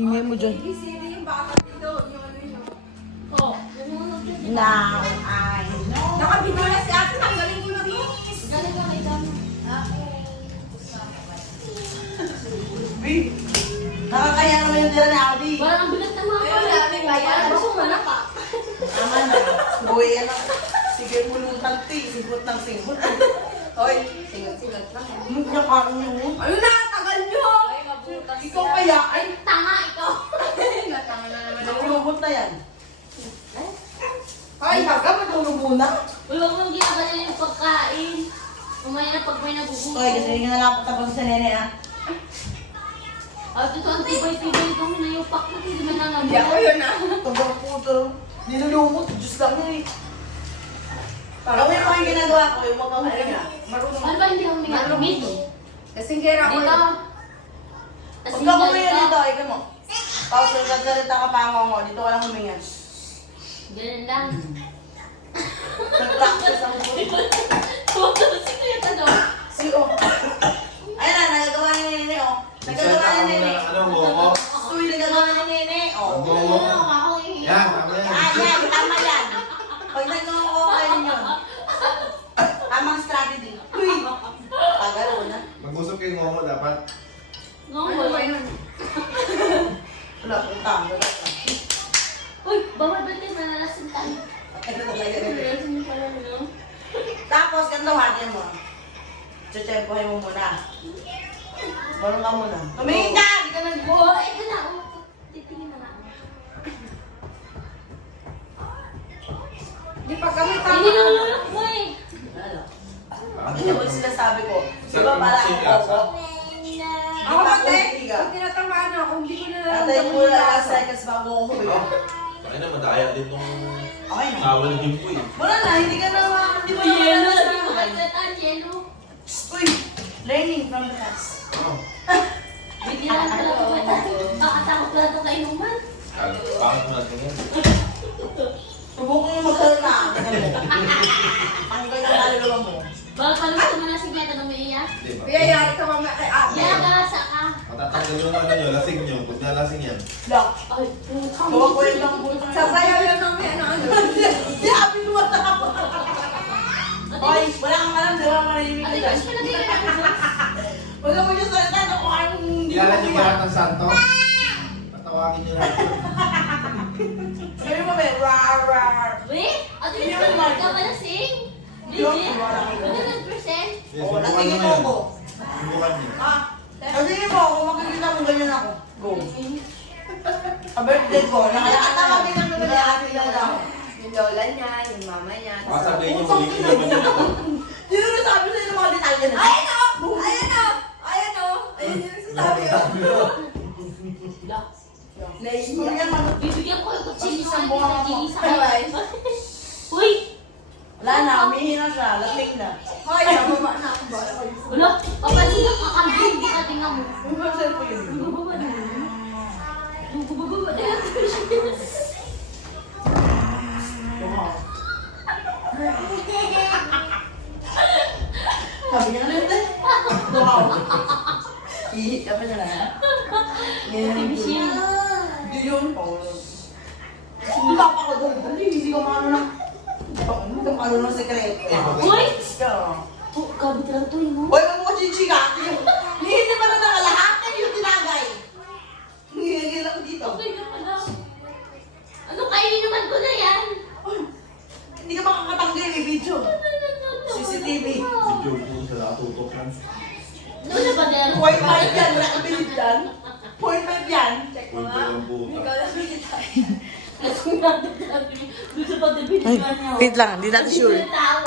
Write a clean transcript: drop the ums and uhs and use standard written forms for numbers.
Hingay mo dyan. Sino yung bata dito? Yung ano yun? Oh. Now I know. Nakabidyo na si ate. Tanggalin ko na to. Galing ka na ikaw. Babe, nakakaya naman yung tira ni Audi. Parang ang bigat ng mga Ayun na, may kaya. Gusto mo na ka. Tama na. Boy, ano? Sige, pulutan ti. Sigot ng sigot. Hoy, singat-singat lang. Ano niya parang yun? Ano na? Tagal nyo! Ay, mabutas. Ikaw kaya, ay, Tanga ikaw. Natanga na naman ako. nakulubot na yan. Ay, haga, matulog muna. Huwag mong ginagalan yung pagkain. Umaya na pag may nagugutom. Oy, kasi hindi nga napatabang sa nene, ah. At ito ang tibay-tibay kami na yung pak na hindi man Hindi ako nangabuhay. yun ah. Tabang puto. Nilulumot, Diyos lang yun eh. Gawin mo yung ginagawa ko, yung mga huli nga. Marunong. Ano ba hindi kami ngamit? Kasing kera ko Dito. yun. Tas Huwag ka hingal huminga ka. dito, ikaw mo. Tapos nagsasalita ka pa mo, dito ka lang huminga. Ganun lang. Nag-practice ang buto. Sino yung tanong? Si O. Ayun na, nagagawa ni Nene, oh. Nagagawa ni Nene. Ano mo ko? Uy, nagagawa ni Nene, oh. Mo ko? Ako eh. Yan, tama yan. Ah, yan, tama yan. Pag nagagawa ko kayo yun. Tamang strategy. Uy, pagalo na. Mag-usap kayo mo dapat. Ano ba yun? Wala, utang, wala. Uy, bawal ba tayo malalasin tayo? Ano talaga rin. Malalasin pala, no? Tapos, ganito hatin mo. Tsetsempohin mo muna. Marunong ka muna. Tumingin ka! Hindi ka nag- Oo, ito na. Oh, titingin na lang. Di pa kami tama. Hindi na nalulok mo eh. Ano? Hindi mo sinasabi ko. Di ba parang ang koko? Ako pati, pag tinatamaan ako, hindi ko na Tatay nararamdaman mo yung lang lasa. seconds bago ko humiga. Ay na, madaya din tong Okay na. tawal din po eh. Wala na, hindi ka na hindi mo na Yelo, malalasan. sabi ko kagkata, yelo. Uy, learning from the past. Oh, Bitiran pala ito kata. Bakatakot pala ito kainuman. pangit mo natin yan. Subukan mo magsalita. Tanggal ang kaluluwa mo. Baka paluto mo na si Meta nung may iya. Di ba? Piyayari ka mamaya kay ate. Kaya gasa ka. Matatanggal yung ano nyo, lasing nyo. Pag nalasing yan. Lock. Ay, Gawa ko yung lang buto. Sasayaw yan mamaya na ano. Sabi mo matapos. Hoy, wala kang alam, di ba marinig Ate, ka gusto dyan? na din ako. Wala mo yung salita, naku anong hindi Kilala mo nyo kaya. ba lahat ng santo? Patawagin nyo lang. Sabi mo ba, rar, rar. Wait, ate, Hindi gusto naman. ka ba lasing? Hindi ako, Legit? wala ka. 100%? Yes, Oo, subukan lasingin nyo mo yan. ako. Subukan nyo. Ah, lasingin mo ako, makikita mo ganyan ako. Go. Sa birthday ko, nakakatawagin ng mga nakakilala ako. Yung lola niya, yung mama niya. Baka sabihin nyo, muli ko naman yun ito. Sino na sabi sa'yo ng mga detalye na? Ayan o! Ayan o! Ayan o! Ayan yung nagsasabi o. Naisip yan, ano? Bibigyan ko yung kutsilyo Isang sa bunga mo. nagigisa Bye-bye. Uy! Wala na, umihi na siya, lasing na. Hoy, nababa na ako. Bala ko. Wala, papansin ka kakalbi, hindi ka tingnan mo. Yung ba cellphone yun? Bubaba na. Bubaba na. Sabi niya na yun eh. Wow. Ihit ka pa niya na. Ganyan Miss you. Hindi yun. Wala pa ko doon. Hindi ko maano na. Hindi ko maano ng sekreto. Uy! Ka. Oh, gabi talaga to yun, no? Hoy, wag mo ko chichika. Hindi ba na nakalahat yung tinagay? Ngigil ako dito. Okay na pala. Ano, kainin naman ko na yan. Hindi ka makakatanggal yung video. CCTV. Video po sa nakatutok lang. Ano na ba din? Point 5 yan. Wala ka bilib yan. Point 5 yan. Check mo Punta nga. lang po. Ikaw lang kita. Gusto natin sabi. Gusto pa din binigyan niya. Wait lang, hindi natin sure. Hindi na tao.